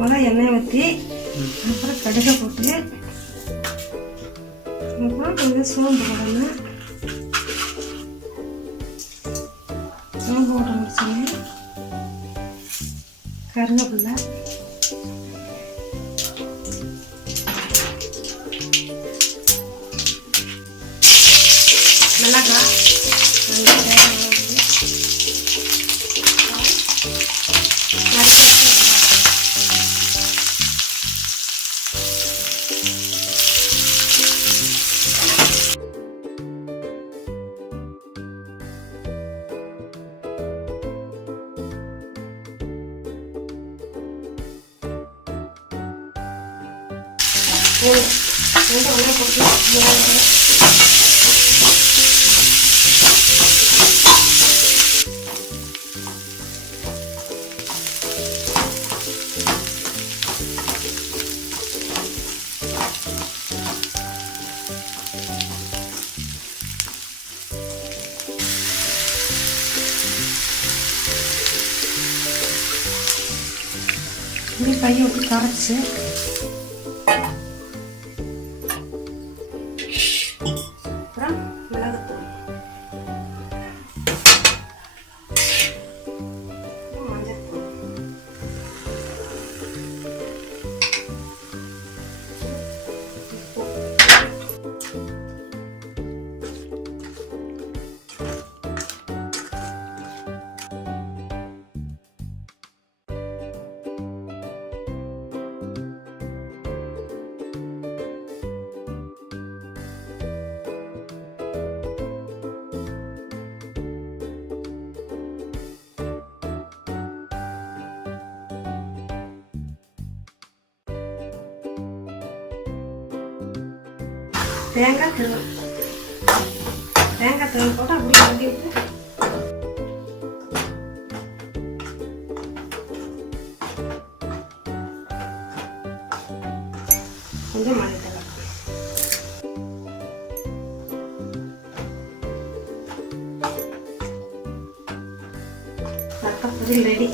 முதல்ல எண்ணெய் ஊற்றி அப்புறம் கடுகை போட்டு அப்புறம் கொஞ்சம் சோம்பு போடணும். சோம்பு போட்டு முடிச்சோன்னே கருவேப்பிலை, மிளகாய், இப்படி கையை விட்டு கரைச்சி அப்புறம் மிளகுத்தூள், மஞ்சள்தூள், தேங்காய் திருவல் போட்டு அப்படி கிண்டி விட்டு கொஞ்சம் மல்லித்தலை, தக்காளி ரெடி.